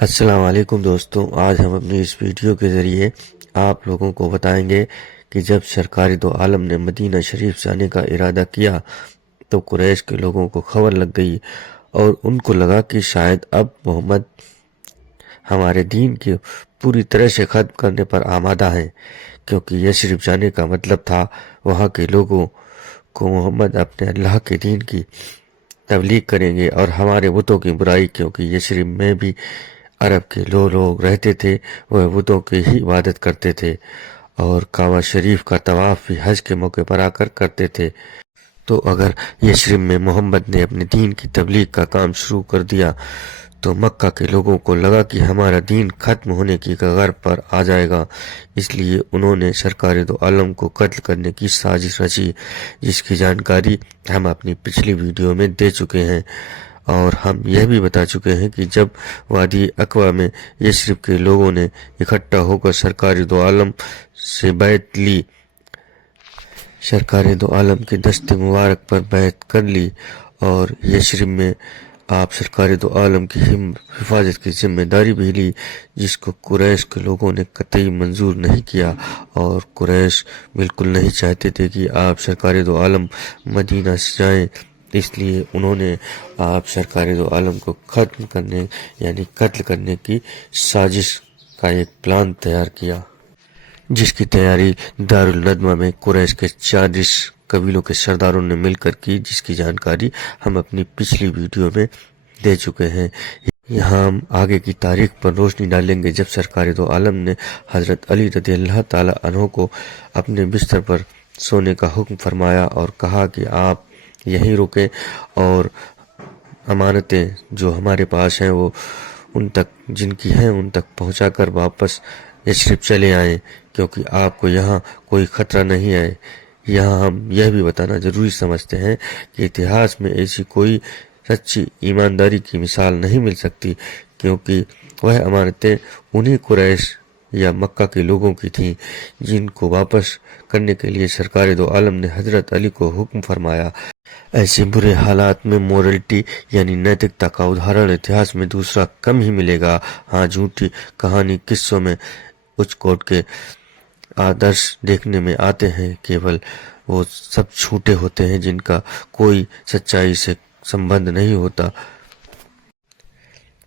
السلام علیکم دوستوں، آج ہم اپنی اس ویڈیو کے ذریعے آپ لوگوں کو بتائیں گے کہ جب سرکار دو عالم نے مدینہ شریف جانے کا ارادہ کیا تو قریش کے لوگوں کو خبر لگ گئی اور ان کو لگا کہ شاید اب محمد ہمارے دین کے پوری طرح سے ختم کرنے پر آمادہ ہیں، کیونکہ یثرب جانے کا مطلب تھا وہاں کے لوگوں کو محمد اپنے اللہ کے دین کی تبلیغ کریں گے اور ہمارے بتوں کی برائی، کیونکہ یثرب میں بھی عرب کے لوگ رہتے تھے، وہ بتوں کی ہی عبادت کرتے تھے اور کعبہ شریف کا طواف بھی حج کے موقع پر آ کر کرتے تھے۔ تو اگر یثرب میں محمد نے اپنے دین کی تبلیغ کا کام شروع کر دیا تو مکہ کے لوگوں کو لگا کہ ہمارا دین ختم ہونے کی کگار پر آ جائے گا، اس لیے انہوں نے سرکار دو عالم کو قتل کرنے کی سازش رچی، جس کی جانکاری ہم اپنی پچھلی ویڈیو میں دے چکے ہیں، اور ہم یہ بھی بتا چکے ہیں کہ جب وادی عقبہ میں یثرب کے لوگوں نے اکٹھا ہو کر سرکار دو عالم سے بیعت لی، سرکار دو عالم کے دست مبارک پر بیعت کر لی اور یثرب میں آپ سرکار دو عالم کی حفاظت کی ذمہ داری بھی لی، جس کو قریش کے لوگوں نے قطعی منظور نہیں کیا، اور قریش بالکل نہیں چاہتے تھے کہ آپ سرکار دو عالم مدینہ سے جائیں، اس لیے انہوں نے آپ سرکار دو عالم کو ختم کرنے یعنی قتل کرنے کی سازش کا ایک پلان تیار کیا، جس کی تیاری دارالندوہ میں قریش کے 40 قبیلوں کے سرداروں نے مل کر کی، جس کی جانکاری ہم اپنی پچھلی ویڈیو میں دے چکے ہیں۔ یہاں ہم آگے کی تاریخ پر روشنی ڈالیں گے جب سرکار دو عالم نے حضرت علی رضی اللہ تعالی عنہ کو اپنے بستر پر سونے کا حکم فرمایا اور کہا کہ آپ یہیں رکیں اور امانتیں جو ہمارے پاس ہیں وہ ان تک جن کی ہیں ان تک پہنچا کر واپس یثرب چلے آئیں، کیونکہ آپ کو یہاں کوئی خطرہ نہیں ہے۔ یہاں ہم یہ بھی بتانا ضروری سمجھتے ہیں کہ اتہاس میں ایسی کوئی سچی ایمانداری کی مثال نہیں مل سکتی، کیونکہ وہ امانتیں انہی قریش یا مکہ کے لوگوں کی تھیں جن کو واپس کرنے کے لیے سرکار دو عالم نے حضرت علی کو حکم فرمایا۔ ایسے برے حالات میں مورلٹی یعنی نیتکتا کا ادھارن اتہاس میں دوسرا کم ہی ملے گا۔ ہاں، جھوٹی کہانی قصوں میں اچ کوٹ کے آدرش دیکھنے میں آتے ہیں، کیول وہ سب جھوٹے ہوتے ہیں جن کا کوئی سچائی سے سمبند نہیں ہوتا۔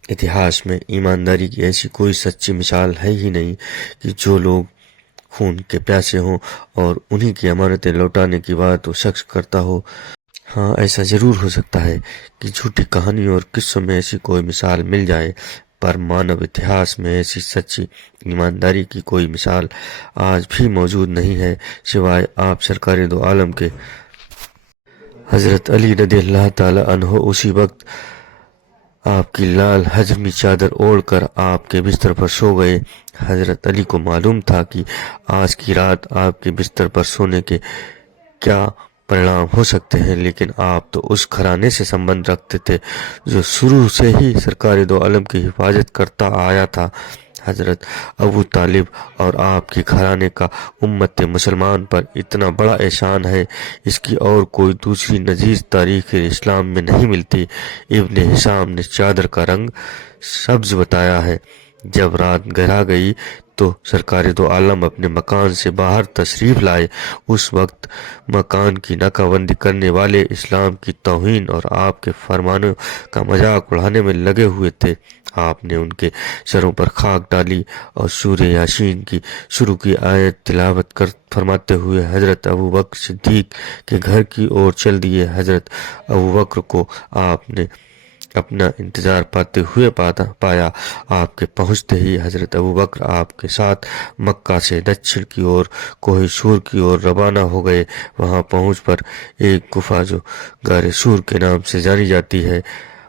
اتہاس میں ایمانداری کی ایسی کوئی سچی مثال ہے ہی نہیں کہ جو لوگ خون کے پیاسے ہوں اور انہی کی امانتیں لوٹانے کی بات وہ شخص کرتا ہو۔ ہاں، ایسا ضرور ہو سکتا ہے کہ جھوٹی کہانیوں اور قصوں میں ایسی کوئی مثال مل جائے، پر مانو اتہاس میں ایسی سچی ایمانداری کی کوئی مثال آج بھی موجود نہیں ہے سوائے آپ سرکار دو عالم کے۔ حضرت علی رضی اللہ تعالی عنہ اسی وقت آپ کی لال حجمی چادر اوڑھ کر آپ کے بستر پر سو گئے۔ حضرت علی کو معلوم تھا کہ آج کی رات آپ کے بستر پر سونے کے کیا پرینام ہو سکتے ہیں، لیکن آپ تو اس گھرانے سے سمبند رکھتے تھے جو شروع سے ہی سرکار دو عالم کی حفاظت کرتا آیا تھا۔ حضرت ابو طالب اور آپ کے گھرانے کا امت مسلمان پر اتنا بڑا احسان ہے، اس کی اور کوئی دوسری نظیر تاریخ اسلام میں نہیں ملتی۔ ابن ہشام نے چادر کا رنگ سبز بتایا ہے۔ جب رات گہرا گئی تو سرکار دو عالم اپنے مکان سے باہر تشریف لائے۔ اس وقت مکان کی ناکہ بندی کرنے والے اسلام کی توہین اور آپ کے فرمانوں کا مذاق اڑانے میں لگے ہوئے تھے۔ آپ نے ان کے سروں پر خاک ڈالی اور سورہ یاسین کی شروع کی آیت تلاوت کر فرماتے ہوئے حضرت ابوبکر صدیق کے گھر کی اور چل دیے۔ حضرت ابوبکر کو آپ نے اپنا انتظار پاتے ہوئے پایا۔ آپ کے پہنچتے ہی حضرت ابوبکر آپ کے ساتھ مکہ سے دچھن کی اور کوہ سور کی اور روانہ ہو گئے۔ وہاں پہنچ پر ایک گفا جو غار سور کے نام سے جانی جاتی ہے،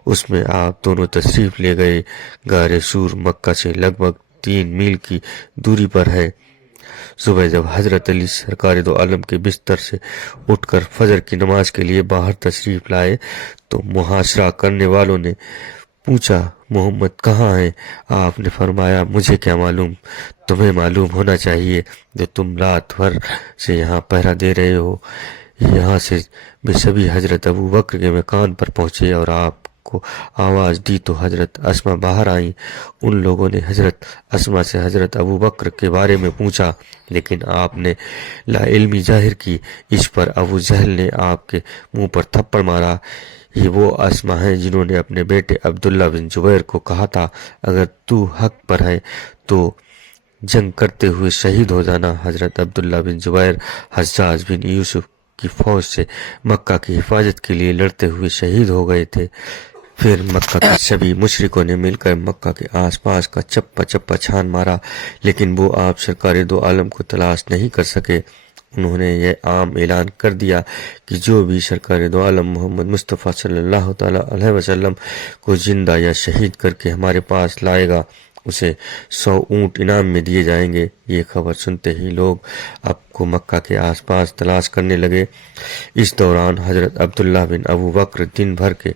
اس میں آپ دونوں تشریف لے گئے۔ غار سور مکہ سے لگ بھگ 3 میل کی دوری پر ہے۔ صبح جب حضرت علی سرکار دو عالم کے بستر سے اٹھ کر فجر کی نماز کے لیے باہر تشریف لائے تو محاصرہ کرنے والوں نے پوچھا، محمد کہاں ہیں؟ آپ نے فرمایا، مجھے کیا معلوم، تمہیں معلوم ہونا چاہیے جو تم رات بھر سے یہاں پہرا دے رہے ہو۔ یہاں سے بے سبھی حضرت ابوبکر کے مکان پر پہنچے اور آپ کو آواز دی تو حضرت اسما باہر آئیں۔ ان لوگوں نے حضرت اسما سے حضرت ابو بکر کے بارے میں پوچھا، لیکن آپ نے لا علمی ظاہر کی۔ اس پر ابو جہل نے آپ کے منہ پر تھپڑ مارا۔ یہ وہ اسما ہیں جنہوں نے اپنے بیٹے عبداللہ بن زبیر کو کہا تھا، اگر تو حق پر ہے تو جنگ کرتے ہوئے شہید ہو جانا۔ حضرت عبداللہ بن زبیر حجاج بن یوسف کی فوج سے مکہ کی حفاظت کے لیے لڑتے ہوئے شہید ہو گئے تھے۔ پھر مکہ کے سبھی مشرکوں نے مل کر مکہ کے آس پاس کا چپا چپا چھان مارا، لیکن وہ آپ سرکار دو عالم کو تلاش نہیں کر سکے۔ انہوں نے یہ عام اعلان کر دیا کہ جو بھی سرکار دو عالم محمد مصطفیٰ صلی اللہ تعالی علیہ وسلم کو زندہ یا شہید کر کے ہمارے پاس لائے گا، اسے 100 اونٹ انعام میں دیے جائیں گے۔ یہ خبر سنتے ہی لوگ اب کو مکہ کے آس پاس تلاش کرنے لگے۔ اس دوران حضرت عبداللہ بن ابو بکر دن بھر کے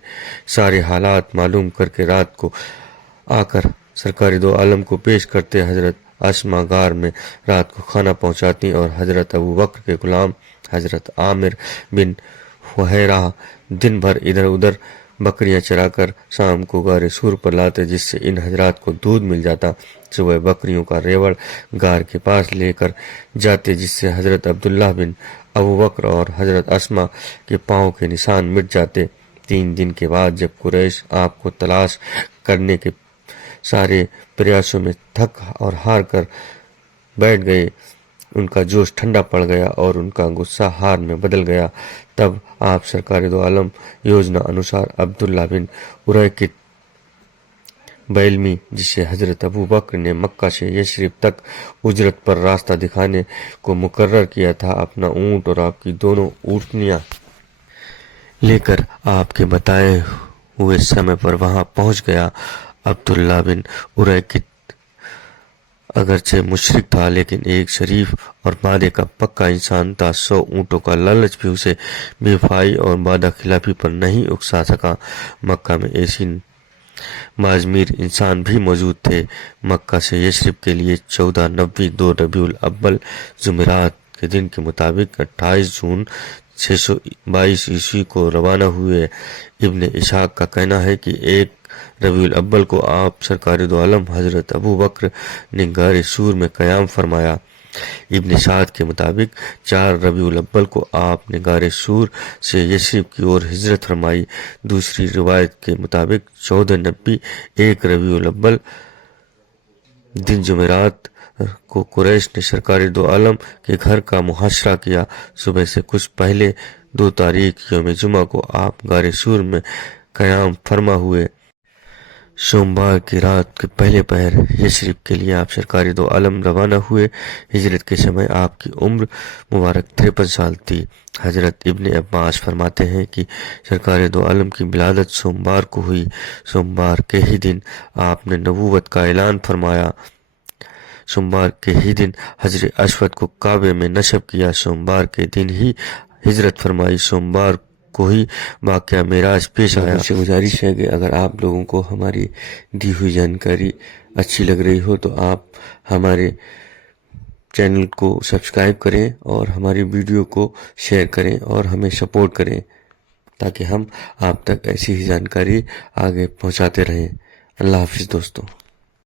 سارے حالات معلوم کر کے رات کو آ کر سرکار دو عالم کو پیش کرتے۔ حضرت اسما غار میں رات کو کھانا پہنچاتی اور حضرت ابو بکر کے غلام حضرت عامر بن فہیرہ دن بھر ادھر ادھر بکریاں چرا کر شام کو غار سور پر لاتے، جس سے ان حضرات کو دودھ مل جاتا۔ صبح بکریوں کا ریوڑ غار کے پاس لے کر جاتے، جس سے حضرت عبداللہ بن ابو بکر اور حضرت اسما کے پاؤں کے نشان مٹ جاتے۔ 3 دن کے بعد جب قریش آپ کو تلاش کرنے کے سارے پریاسوں میں تھک اور ہار کر بیٹھ گئے، ان کا جوش ٹھنڈا پڑ گیا اور ان کا غصہ ہار میں بدل گیا، تب آپ سرکار دو عالم یوجنا انوسار عبداللہ بن اریکت بیلمی، جسے حضرت ابو بکر نے مکہ سے یثرب تک اجرت پر راستہ دکھانے کو مقرر کیا تھا، اپنا اونٹ اور آپ کی دونوں اونٹنیاں لے کر آپ کے بتائے ہوئے سمے پر وہاں پہنچ گیا۔ عبداللہ بن اریکت اگرچہ مشرک تھا، لیکن ایک شریف اور وعدے کا پکا انسان تھا۔ 100 اونٹوں کا لالچ بھی اسے بے وفائی اور وعدہ خلافی پر نہیں اکسا سکا۔ مکہ میں ایسی معذمیر انسان بھی موجود تھے۔ مکہ سے یثرب کے لیے 1492 2 ربیع الاول جمعرات کے دن کے مطابق 28 جون 622 عیسوی کو روانہ ہوئے۔ ابن اسحاق کا کہنا ہے کہ 1 ربیع الاول کو آپ سرکار دو عالم حضرت ابو بکر نے غار سور میں قیام فرمایا۔ ابن سعد کے مطابق 4 ربیع الاول کو آپ نے غار سور سے یثرب کی اور ہجرت فرمائی۔ دوسری روایت کے مطابق 1490 1 ربیع الاول دن جمعرات کو قریش نے سرکار دو عالم کے گھر کا محاصرہ کیا۔ صبح سے کچھ پہلے 2 تاریخ یوم جمعہ کو آپ غار سور میں قیام فرما ہوئے۔ سوموار کی رات کے پہلے پہر یثرب کے لیے آپ سرکار دو عالم روانہ ہوئے۔ ہجرت کے سمے آپ کی عمر مبارک 53 سال تھی۔ حضرت ابن عباس فرماتے ہیں کہ سرکار دو عالم کی ولادت سوموار کو ہوئی۔ سوموار کے ہی دن آپ نے نبوت کا اعلان فرمایا۔ سوموار کے ہی دن حجر اسود کو کعبے میں نصب کیا۔ سوموار کے دن ہی ہجرت فرمائی۔ سوموار کو ہی واقعہ معراج پیش آیا۔ مجھ سے گزارش ہے کہ اگر آپ لوگوں کو ہماری دی ہوئی جانکاری اچھی لگ رہی ہو تو آپ ہمارے چینل کو سبسکرائب کریں اور ہماری ویڈیو کو شیئر کریں اور ہمیں سپورٹ کریں، تاکہ ہم آپ تک ایسی ہی جانکاری آگے پہنچاتے رہیں۔ اللہ حافظ دوستوں۔